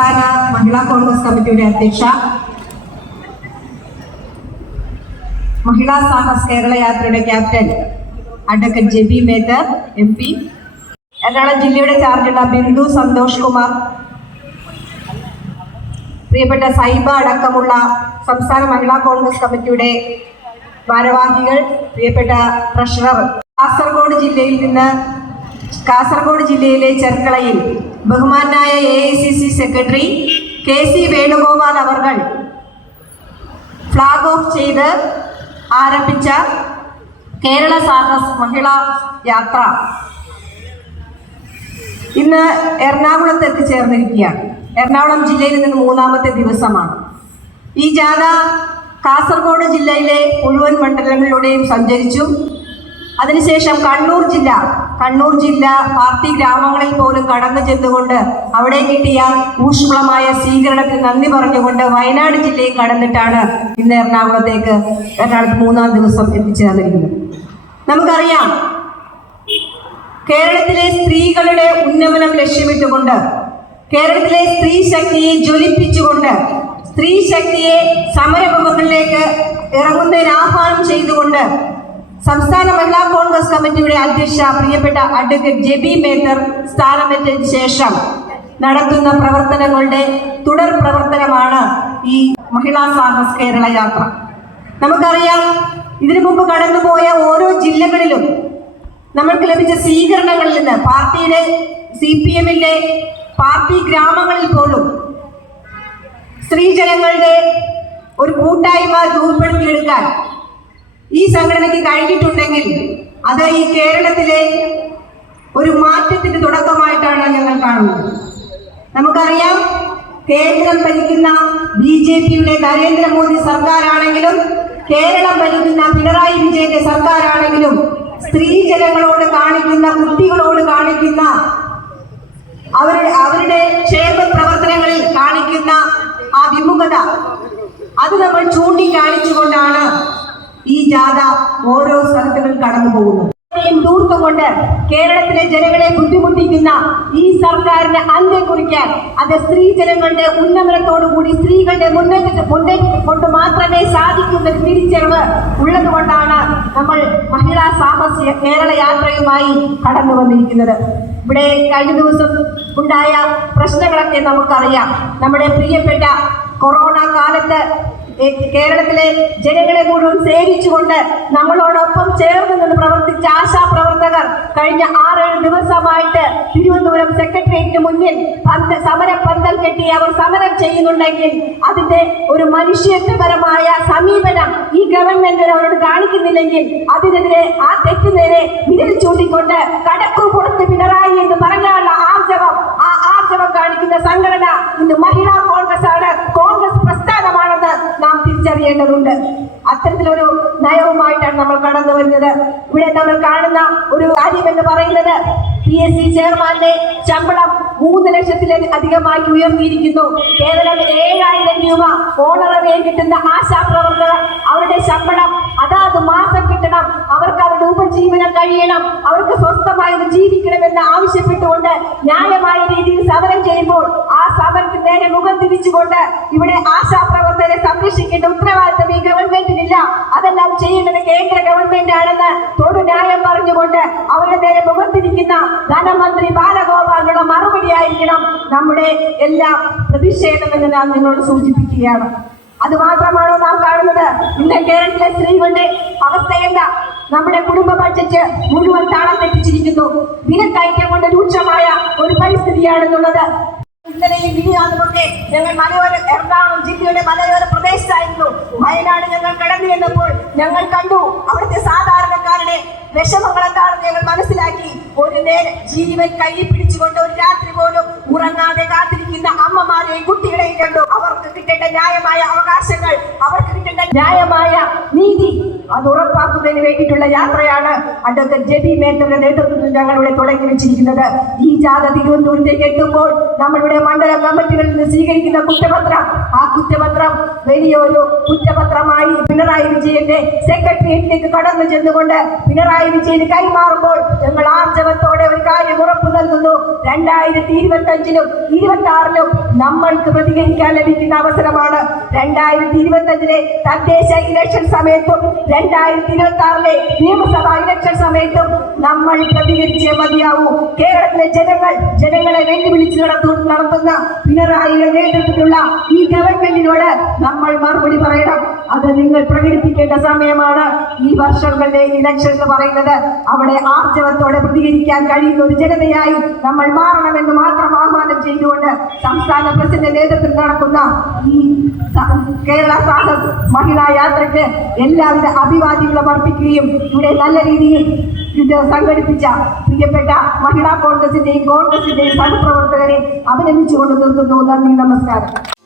महिला कांग्रेस कमिटी अध्यक्ष महिला साहस केरल यात्रा कैप्टन अडवकेट जेबी मेहतर MP एर्णाकुളം ജില്ലയുടെ ചാർജുള്ള ബിന്ദു സന്തോഷ് കുമാർ പ്രിയപ്പെട്ട സൈബ അടക്കമുള്ള സംസ്ഥാന മഹിളാ കോൺഗ്രസ് കമ്മിറ്റിയുടെ ഭാരവാഹികൾ പ്രിയപ്പെട്ട ട്രഷറർ കാസർഗോഡ് ജില്ലയിലെ ചെർക്കളയിൽ ബഹുമാനായ AICC സെക്രട്ടറി KC വേണുഗോപാൽ അവർകൾ ഫ്ലാഗ് ഓഫ് ചെയ്ത് ആരംഭിച്ച കേരള സാഹസ് മഹിളാ യാത്ര ഇന്ന് എറണാകുളത്ത് എത്തിച്ചേർന്നിരിക്കുകയാണ്. എറണാകുളം ജില്ലയിൽ നിന്ന് മൂന്നാമത്തെ ദിവസമാണ്. ഈ ജാഥ കാസർഗോഡ് ജില്ലയിലെ മുഴുവൻ മണ്ഡലങ്ങളിലൂടെയും സഞ്ചരിച്ചു. അതിനുശേഷം കണ്ണൂർ ജില്ല പാർട്ടി ഗ്രാമങ്ങളിൽ പോലും കടന്നു ചെന്നുകൊണ്ട് അവിടെ കിട്ടിയ ഊഷ്മളമായ സ്വീകരണത്തിന് നന്ദി പറഞ്ഞുകൊണ്ട് വയനാട് ജില്ലയിൽ കടന്നിട്ടാണ് ഇന്ന് എറണാകുളത്ത് മൂന്നാം ദിവസം എത്തിച്ചേർന്നിരിക്കുന്നത്. നമുക്കറിയാം, കേരളത്തിലെ സ്ത്രീകളുടെ ഉന്നമനം ലക്ഷ്യമിട്ടുകൊണ്ട്, കേരളത്തിലെ സ്ത്രീ ശക്തിയെ ജ്വലിപ്പിച്ചുകൊണ്ട്, സ്ത്രീ ശക്തിയെ സമരമുഖങ്ങളിലേക്ക് ഇറങ്ങുന്നതിന് ആഹ്വാനം ചെയ്തുകൊണ്ട് സംസ്ഥാന മഹിളാ കോൺഗ്രസ് കമ്മിറ്റിയുടെ അധ്യക്ഷ പ്രിയപ്പെട്ട അഡ്വക്കേറ്റ് ജെബി മേത്തർ സ്ഥാനമേറ്റതിന് ശേഷം നടത്തുന്ന പ്രവർത്തനങ്ങളുടെ തുടർ പ്രവർത്തനമാണ് ഈ മഹിളാ സാഹസ് കേരള യാത്ര. നമുക്കറിയാം, ഇതിനു മുമ്പ് കടന്നുപോയ ഓരോ ജില്ലകളിലും നമ്മൾക്ക് ലഭിച്ച സ്വീകരണങ്ങളിൽ നിന്ന് പാർട്ടിയുടെ CPMന്റെ പാർട്ടി ഗ്രാമങ്ങളിൽ പോലും സ്ത്രീജനങ്ങളുടെ ഒരു കൂട്ടായ്മ രൂപപ്പെടുത്തിയെടുക്കാൻ ഈ സംഘടനയ്ക്ക് കഴിഞ്ഞിട്ടുണ്ടെങ്കിൽ അത് ഈ കേരളത്തിലെ ഒരു മാറ്റത്തിന്റെ തുടക്കമായിട്ടാണ് ഞങ്ങൾ കാണുന്നത്. നമുക്കറിയാം, കേന്ദ്രം ഭരിക്കുന്ന BJPയുടെ നരേന്ദ്രമോദി സർക്കാരാണെങ്കിലും കേരളം ഭരിക്കുന്ന പിണറായി വിജയന്റെ സർക്കാരാണെങ്കിലും സ്ത്രീജനങ്ങളോട് കാണിക്കുന്ന, കുട്ടികളോട് കാണിക്കുന്ന, അവരുടെ ക്ഷേമ പ്രവർത്തനങ്ങളിൽ കാണിക്കുന്ന ആ വിമുഖത, അത് നമ്മൾ ചൂണ്ടിക്കാണിച്ചുകൊണ്ടാണ് ഈ ജാഥ ഓരോ സ്ഥലത്തുകൾ കടന്നു പോകുന്നത്. ദൂർത്തുകൊണ്ട് കേരളത്തിലെ ജനങ്ങളെ ബുദ്ധിമുട്ടിക്കുന്ന ഈ സർക്കാരിന് അന്ത്യം കുറിക്കാൻ അത് സ്ത്രീജനങ്ങളുടെ ഉന്നമനത്തോടുകൂടി സ്ത്രീകളുടെ മുന്നേറ്റം കൊണ്ട് മാത്രമേ സാധിക്കുന്ന തിരിച്ചറിവ് ഉള്ളതുകൊണ്ടാണ് നമ്മൾ മഹിളാ സാഹസ് കേരള യാത്രയുമായി കടന്നു വന്നിരിക്കുന്നത്. ഇവിടെ കഴിഞ്ഞ ദിവസം ഉണ്ടായ പ്രശ്നങ്ങളൊക്കെ നമുക്കറിയാം. നമ്മുടെ പ്രിയപ്പെട്ട കൊറോണ കാലത്ത് കേരളത്തിലെ ജനങ്ങളെ മുഴുവൻ സേവിച്ചുകൊണ്ട് നമ്മളോടൊപ്പം ചേർന്ന് നിന്ന് പ്രവർത്തിച്ച ആശാപ്രവർത്തകർ കഴിഞ്ഞ 6-7 ദിവസമായിട്ട് തിരുവനന്തപുരം സെക്രട്ടേറിയറ്റിന് മുന്നിൽ സമര പന്തൽ കെട്ടി അവർ സമരം ചെയ്യുന്നുണ്ടെങ്കിൽ അതിന്റെ ഒരു മനുഷ്യത്വപരമായ സമീപനം ഈ ഗവൺമെന്റ് അവരോട് കാണിക്കുന്നില്ലെങ്കിൽ അതിനെതിരെ ആ തെറ്റിനെതിരെ വിരൽ ചൂണ്ടിക്കൊണ്ട് കടക്കു പുറത്ത് പിണറായി എന്ന് പറയാനുള്ള ആർജവം കാണിക്കുന്ന സംഘടന ഇന്ന് മഹിളാ കോൺഗ്രസ് ആണ്, കോൺഗ്രസ് പ്രസ്ഥാനമാണെന്ന് നാം തിരിച്ചറിയേണ്ടതുണ്ട്. അത്തരത്തിലൊരു നയവുമായിട്ടാണ് നമ്മൾ കടന്നു വരുന്നത്. ഇവിടെ നമ്മൾ കാണുന്ന ഒരു കാര്യം എന്ന് പറയുന്നത് PSC ചെയർമാന്റെ ശമ്പളം 3 ലക്ഷത്തിലധികമായി ഉയർത്തിയിരിക്കുന്നു. കേവലം 7000 രൂപ ഓണററിയെ കിട്ടുന്ന ആശാപ്രവർത്തകർ അവരുടെ ശമ്പളം അതാത് മാസം കിട്ടണം, അവർക്ക് അവരുടെ ഉപജീവനം കഴിയണം, അവർക്ക് സ്വസ്ഥമായി ജീവിക്കണമെന്ന് ആവശ്യപ്പെട്ടുകൊണ്ട് ന്യായമായ രീതിയിൽ സമരം ചെയ്യുമ്പോൾ ആ സമരത്തിന് നേരെ മുഖം തിരിച്ചുകൊണ്ട് ഇവിടെ ആശാപ്രവർത്തകരെ സംരക്ഷിക്കേണ്ട ഉത്തരവാദിത്തം ഈ ഗവൺമെന്റിനില്ല, അതെല്ലാം ചെയ്യേണ്ടത് കേന്ദ്ര ഗവൺമെന്റ് ആണെന്ന് തൊടു ന്യായം പറഞ്ഞുകൊണ്ട് അവരുടെ നേരെ മുഖം തിരിക്കുന്ന ധനമന്ത്രി ബാലഗോപാലിനുള്ള മറുപടി ആയിരിക്കണം നമ്മുടെ എല്ലാ പ്രതിഷേധമെന്ന് ഞാൻ നിങ്ങളോട് സൂചിപ്പിക്കുകയാണ്. അത് മാത്രമാണോ നാം കാണുന്നത്? ഇന്ന് കേരളത്തിലെ സ്ത്രീകളുടെ അവസ്ഥ എന്താ? നമ്മുടെ കുടുംബ ബഡ്ജറ്റ് മുഴുവൻ താളം തെറ്റിച്ചിരിക്കുന്നു. വിലക്കയറ്റം കൊണ്ട് രൂക്ഷമായ ഒരു പരിസ്ഥിതിയാണെന്നുള്ളത്. ഇന്നലെയും വിനിയാകുമൊക്കെ ഞങ്ങൾ എറണാകുളം ജില്ലയുടെ മലയോര പ്രദേശത്തായിരുന്നു. വയനാട് ഞങ്ങൾ കടന്നു ചെന്നപ്പോൾ ഞങ്ങൾ കണ്ടു അവിടുത്തെ സാധാരണക്കാരുടെ വിഷമങ്ങളെന്താണെന്ന് ഞങ്ങൾ മനസ്സിലാക്കി. ഒരു നേരം ജീവൻ കയ്യിൽ പിടിച്ചുകൊണ്ട് ഒരു രാത്രി പോലും ഉറങ്ങാതെ കാത്തിരിക്കുന്ന അമ്മമാരെയും കുട്ടികളെയും കണ്ടു. അവർക്ക് കിട്ടേണ്ട ന്യായമായ അവകാശങ്ങൾ, അവർക്ക് കിട്ടേണ്ട ന്യായമായ നീതി അത് ഉറപ്പാക്കുന്നതിന് വേണ്ടിയിട്ടുള്ള യാത്രയാണ് അഡ്വക്കേറ്റ് ജെബി മേത്തറുടെ നേതൃത്വത്തിൽ ഞങ്ങളിവിടെ തുടങ്ങി വെച്ചിരിക്കുന്നത്. ഈ ജാഥ തിരുവനന്തപുരത്തേക്ക് എത്തുമ്പോൾ നമ്മളുടെ മണ്ഡലം കമ്മിറ്റികളിൽ നിന്ന് സ്വീകരിക്കുന്ന കുറ്റപത്രം, ആ കുറ്റപത്രം വലിയൊരു കുറ്റപത്രമായി പിണറായി വിജയന്റെ സെക്രട്ടേറിയറ്റിലേക്ക് കടന്നു ചെന്നുകൊണ്ട് പിണറായി വിജയന് കൈമാറുമ്പോൾ ഞങ്ങൾ ആർജവത്തോടെ ഒരു കാര്യം ഉറപ്പു നൽകുന്നു. 2025-ലും 26-ലും നമ്മൾക്ക് പ്രതികരിക്കാൻ ലഭിക്കുന്ന അവസരമാണ്. 2025-ലെ തദ്ദേശ ഇലക്ഷൻ സമയത്തും 2026-ലെ നിയമസഭാ ഇലക്ഷൻ സമയത്തും നമ്മൾ പ്രതികരിച്ചേ മതിയാവൂ. കേരളത്തിലെ ജനങ്ങളെ വെല്ലുവിളിച്ച് നടത്തുന്ന പിണറായിയുടെ നേതൃത്വത്തിലുള്ള ഈ ഗവൺമെന്റിനോട് നമ്മൾ മറുപടി പറയണം. അത് നിങ്ങൾ പ്രകടിപ്പിക്കേണ്ട സമയമാണ്. ഈ വർഷങ്ങളുടെ ഇലക്ഷൻ എന്ന് പറയുന്നത് അവിടെ ആർജവത്തോടെ പ്രതികരിക്കാൻ കഴിയുന്ന ഒരു ജനതയായി നമ്മൾ മാറണമെന്ന് മാത്രം ആഹ്വാനം ചെയ്തുകൊണ്ട് സംസ്ഥാന പ്രസിഡന്റ് നേതൃത്വത്തിൽ നടക്കുന്ന ഈ കേരള സാഹസ് മഹിളാ യാത്രയ്ക്ക് എല്ലാവിധ അഭിവാദ്യങ്ങളും അർപ്പിക്കുകയും ഇവിടെ നല്ല രീതിയിൽ ഇത് സംഘടിപ്പിച്ച പ്രിയപ്പെട്ട മഹിളാ കോൺഗ്രസിന്റെയും സഹപ്രവർത്തകരെ അഭിനന്ദിച്ചുകൊണ്ട് നിർത്തുന്നു. നന്ദി, നമസ്കാരം.